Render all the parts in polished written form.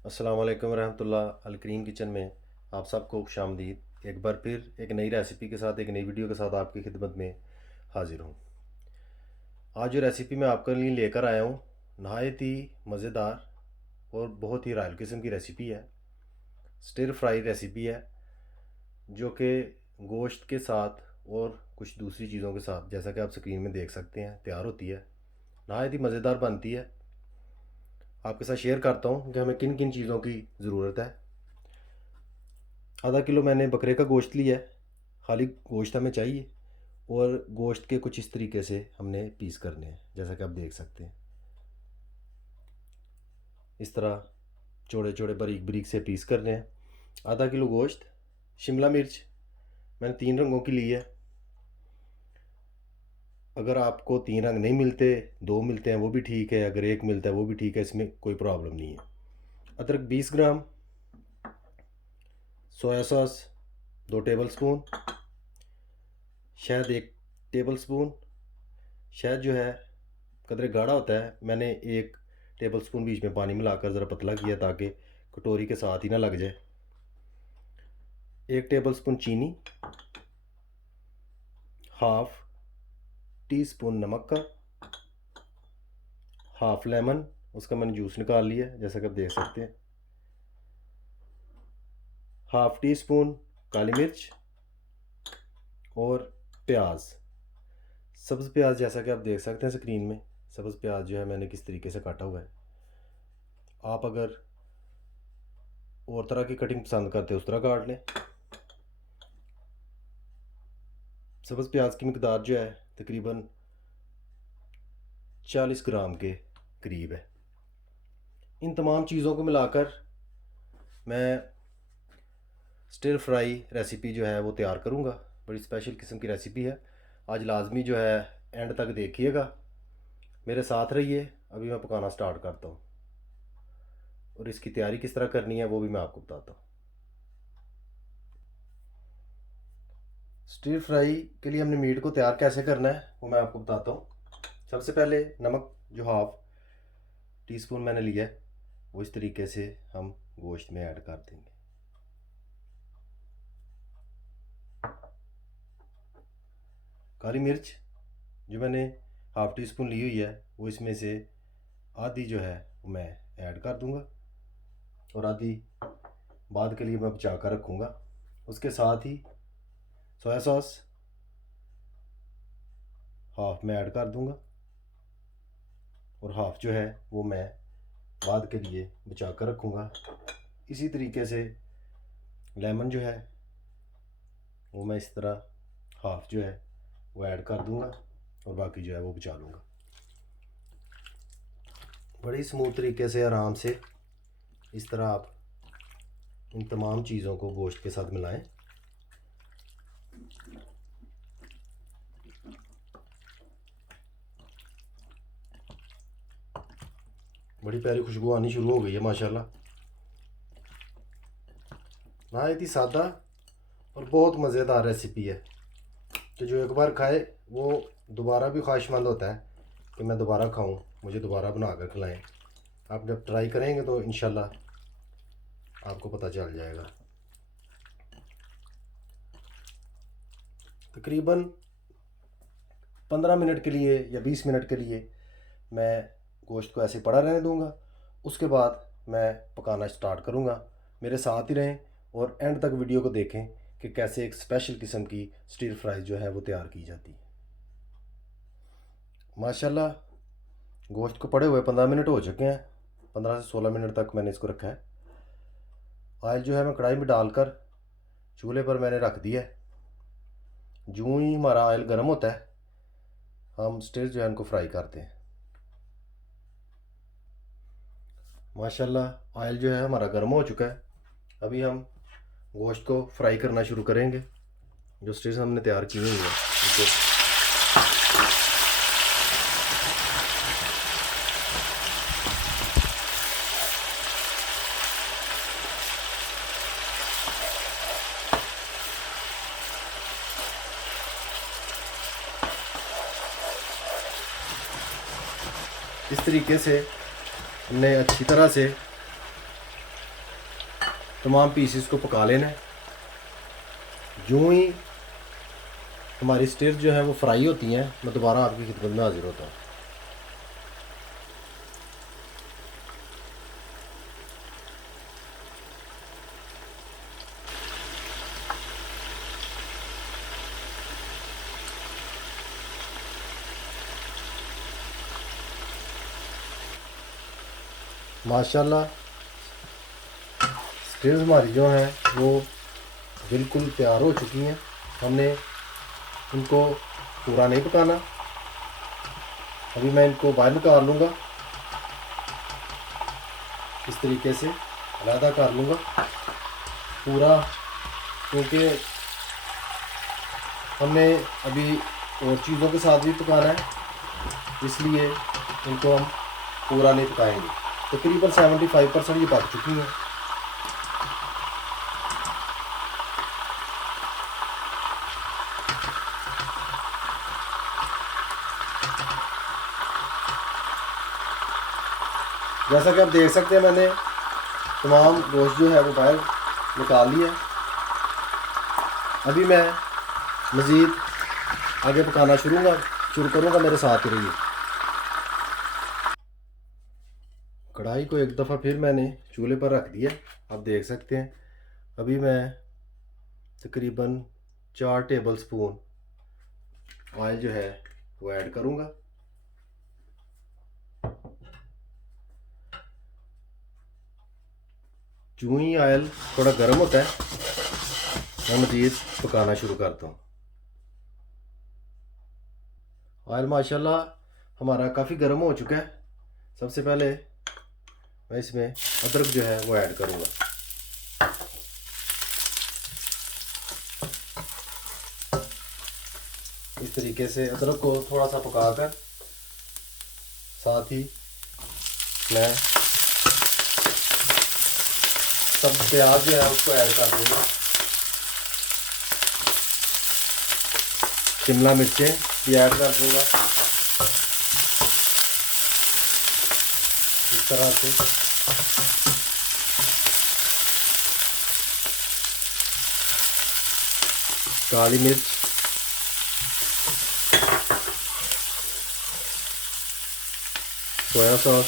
अस्सलाम वालेकुम रहमतुल्लाह। अलकरीम किचन में आप सबको खुशामदीद। एक बार फिर एक नई रेसिपी के साथ, एक नई वीडियो के साथ आपकी खिदमत में हाजिर हूँ। आज जो रेसिपी मैं आपके लिए लेकर आया हूँ, नहायत ही मज़ेदार और बहुत ही रॉयल किस्म की रेसिपी है। स्टिर फ्राई रेसिपी है जो कि गोश्त के साथ और कुछ दूसरी चीज़ों के साथ, जैसा कि आप स्क्रीन में देख सकते हैं, तैयार होती है। नहायत ही मज़ेदार बनती है। आपके साथ शेयर करता हूँ कि हमें किन किन चीज़ों की ज़रूरत है। आधा किलो मैंने बकरे का गोश्त लिया है, खाली गोश्त हमें चाहिए। और गोश्त के कुछ इस तरीके से हमने पीस करने हैं, जैसा कि आप देख सकते हैं। इस तरह चौड़े चौड़े बारीक बारीक से पीस करने हैं। आधा किलो गोश्त। शिमला मिर्च मैंने 3 रंगों की ली है। अगर आपको 3 रंग नहीं मिलते, 2 मिलते हैं वो भी ठीक है, अगर 1 मिलता है वो भी ठीक है, इसमें कोई प्रॉब्लम नहीं है। अदरक 20 ग्राम, सोया सॉस 2 टेबल स्पून, शहद 1 टेबल स्पून। शहद जो है कदरे गाढ़ा होता है, मैंने 1 टेबल स्पून बीच में पानी मिलाकर ज़रा पतला किया ताकि कटोरी के साथ ही ना लग जाए। 1 टेबल स्पून चीनी, हाफ टी स्पून नमक का, हाफ लेमन, उसका मैंने जूस निकाल लिया है जैसा कि आप देख सकते हैं। हाफ टी स्पून काली मिर्च और प्याज, सब्ज़ प्याज, जैसा कि आप देख सकते हैं स्क्रीन में। सब्ज़ प्याज जो है मैंने किस तरीके से काटा हुआ है। आप अगर और तरह की कटिंग पसंद करते हैं उस तरह काट लें। सब्ज़ प्याज की मकदार जो है तकरीबन 40 ग्राम के करीब है। इन तमाम चीज़ों को मिलाकर मैं स्टिर फ्राई रेसिपी जो है वो तैयार करूँगा। बड़ी स्पेशल किस्म की रेसिपी है। आज लाजमी जो है एंड तक देखिएगा, मेरे साथ रहिए। अभी मैं पकाना स्टार्ट करता हूँ और इसकी तैयारी किस तरह करनी है वो भी मैं आपको बताता हूँ। स्टिर फ्राई के लिए हमने मीट को तैयार कैसे करना है वो मैं आपको बताता हूँ। सबसे पहले नमक जो हाफ टी स्पून मैंने लिया है वो इस तरीके से हम गोश्त में ऐड कर देंगे। काली मिर्च जो मैंने हाफ टी स्पून ली हुई है वो इसमें से आधी जो है वो मैं ऐड कर दूंगा और आधी बाद के लिए मैं बचा कर रखूँगा। उसके साथ ही सोया सॉस हाफ मैं ऐड कर दूंगा और हाफ जो है वो मैं बाद के लिए बचा कर रखूँगा। इसी तरीके से लेमन जो है वो मैं इस तरह हाफ जो है वो ऐड कर दूंगा और बाकी जो है वो बचा लूँगा। बड़ी स्मूथ तरीके से आराम से इस तरह आप इन तमाम चीज़ों को गोश्त के साथ मिलाएं। बड़ी प्यारी खुशबू आनी शुरू हो गई है माशाल्लाह। नहायत ही सादा और बहुत मज़ेदार रेसिपी है कि जो एक बार खाए वो दोबारा भी ख्वाहिशमंद होता है कि मैं दोबारा खाऊं, मुझे दोबारा बना कर खिलाएँ। आप जब ट्राई करेंगे तो इंशाल्लाह आपको पता चल जाएगा। तकरीबन 15 मिनट के लिए या 20 मिनट के लिए मैं गोश्त को ऐसे पड़ा रहने दूंगा। उसके बाद मैं पकाना स्टार्ट करूंगा। मेरे साथ ही रहें और एंड तक वीडियो को देखें कि कैसे एक स्पेशल किस्म की स्टिर फ्राई जो है वो तैयार की जाती है। माशाल्लाह गोश्त को पड़े हुए 15 मिनट हो चुके हैं। 15 से 16 मिनट तक मैंने इसको रखा है। ऑयल जो है मैं कढ़ाई में डालकर चूल्हे पर मैंने रख दिया है। जूँ ही हमारा ऑयल गर्म होता है हम स्टिर जो है उनको फ्राई करते हैं। माशाल्लाह ऑयल जो है हमारा गर्म हो चुका है। अभी हम गोश्त को फ्राई करना शुरू करेंगे। जो स्टिर्स हमने तैयार की हुई है उनको इस तरीके से हमने अच्छी तरह से तमाम पीसेस को पका लेना है। यूँ ही हमारी स्टिर जो है वो फ्राई होती हैं, मैं दोबारा आपकी खिदमत में हाजिर होता हूँ। माशाल्लाह स्टिर्स हमारी जो हैं वो बिल्कुल तैयार हो चुकी हैं। हमने इनको पूरा नहीं पकाना। अभी मैं इनको बाहर निकाल लूँगा, इस तरीके से अलहदा कर लूँगा पूरा, क्योंकि हमने अभी और चीज़ों के साथ भी पकाना है, इसलिए इनको हम पूरा नहीं पकाएंगे। तकरीबन 75% ये पक चुकी हैं। जैसा कि आप देख सकते हैं, मैंने तमाम गोश्त जो है वो बाहर निकाल लिया। अभी मैं मज़ीद आगे पकाना शुरू करूँगा, मेरे साथ ही रहिए। कढ़ाई को एक दफ़ा फिर मैंने चूल्हे पर रख दिया, आप देख सकते हैं। अभी मैं तकरीबन 4 टेबल स्पून ऑयल जो है वो ऐड करूँगा। जो ही ऑयल थोड़ा गर्म होता है, मैं मज़ीद पकाना शुरू करता हूँ। ऑयल माशाल्लाह हमारा काफ़ी गर्म हो चुका है। सबसे पहले मैं इसमें अदरक जो है वो ऐड करूँगा। इस तरीके से अदरक को थोड़ा सा पकाकर साथ ही मैं सब प्याज जो है उसको ऐड कर दूँगा। शिमला मिर्चें भी ऐड कर दूँगा। इस तरह से काली मिर्च, सोया सॉस,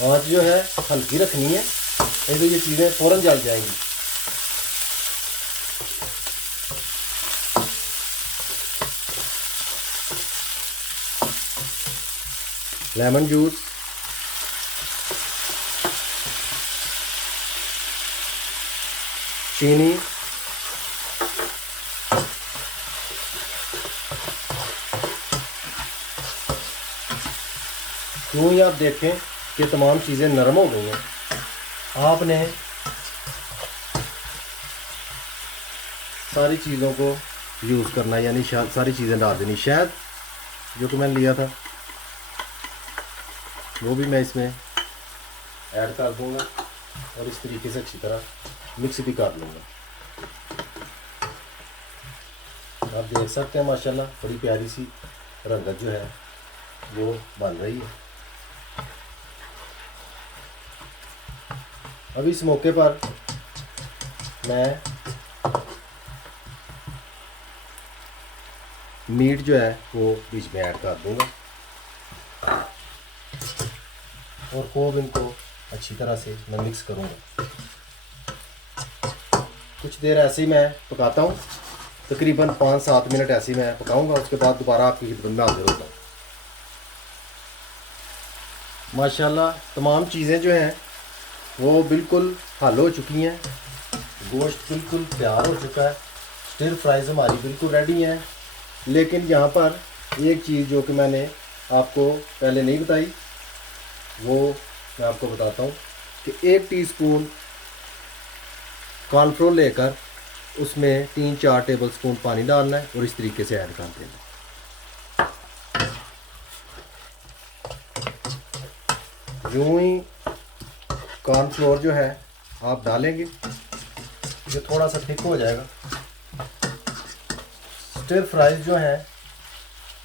आँच जो है हल्की रखनी है, नहीं तो ये चीज़ें फ़ौरन जल जाएंगी। लेमन जूस, चीनी, यूँ ही आप देखें कि तमाम चीज़ें नरम हो गई हैं। आपने सारी चीज़ों को यूज़ करना, यानी सारी चीज़ें डाल देनी। शहद जो कि मैंने लिया था वो भी मैं इसमें ऐड कर दूंगा और इस तरीके से अच्छी तरह मिक्स भी कर लूँगा। आप देख सकते हैं माशाल्लाह बड़ी प्यारी सी रंगत जो है वो बन रही है। अभी इस मौके पर मैं मीट जो है वो बीच में ऐड कर दूंगा और खूब इनको अच्छी तरह से मैं मिक्स करूंगा। कुछ देर ऐसे ही मैं पकाता हूँ, तकरीबन 5-7 मिनट ऐसे ही मैं पकाऊंगा। उसके बाद दोबारा आपकी खिदमत में हाजिर होगा। माशाल्लाह तमाम चीज़ें जो हैं वो बिल्कुल हल हो चुकी हैं। गोश्त बिल्कुल तैयार हो चुका है। स्टिर फ्राइज़ हमारी बिल्कुल रेडी हैं। लेकिन यहाँ पर एक चीज़ जो कि मैंने आपको पहले नहीं बताई, वो मैं आपको बताता हूँ कि 1 टीस्पून कॉर्नफ्लोर लेकर उसमें 3-4 टेबल स्पून पानी डालना है और इस तरीके से ऐड कर देना। यूँ ही कॉर्नफ्लोर जो है आप डालेंगे, ये थोड़ा सा थिक हो जाएगा। स्टिर फ्राइज़ जो हैं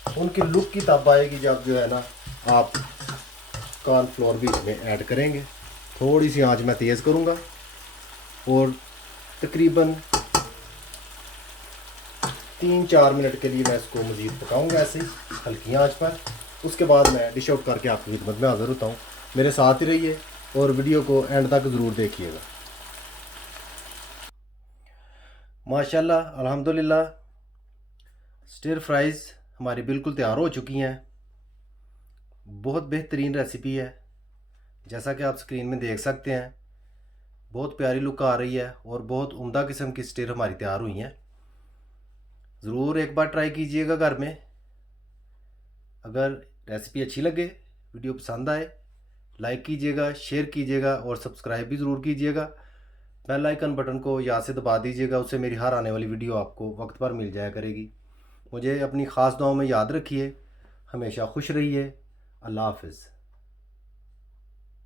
उनकी लुक की तब आएगी जब जो है ना आप कॉर्नफ्लोर भी इसमें ऐड करेंगे। थोड़ी सी आंच मैं तेज़ करूँगा और तकरीबन 3-4 मिनट के लिए मैं इसको मज़ीद पकाऊंगा ऐसे ही हल्की आंच पर। उसके बाद मैं डिश आउट करके आपकी खिदमत में हाज़िर होता हूँ। मेरे साथ ही रहिए और वीडियो को एंड तक ज़रूर देखिएगा। माशाल्लाह अल्हम्दुलिल्लाह स्टिर फ्राइज़ हमारी बिल्कुल तैयार हो चुकी हैं। बहुत बेहतरीन रेसिपी है, जैसा कि आप स्क्रीन में देख सकते हैं। बहुत प्यारी लुक आ रही है और बहुत उम्दा किस्म की स्टिर हमारी तैयार हुई हैं। ज़रूर एक बार ट्राई कीजिएगा घर में। अगर रेसिपी अच्छी लगे, वीडियो पसंद आए, लाइक कीजिएगा, शेयर कीजिएगा और सब्सक्राइब भी ज़रूर कीजिएगा। बेल आइकन बटन को याद से दबा दीजिएगा, उससे मेरी हर आने वाली वीडियो आपको वक्त पर मिल जाया करेगी। मुझे अपनी ख़ास दुआओं में याद रखिए। हमेशा खुश रहिए। अल्लाह हाफ़िज़।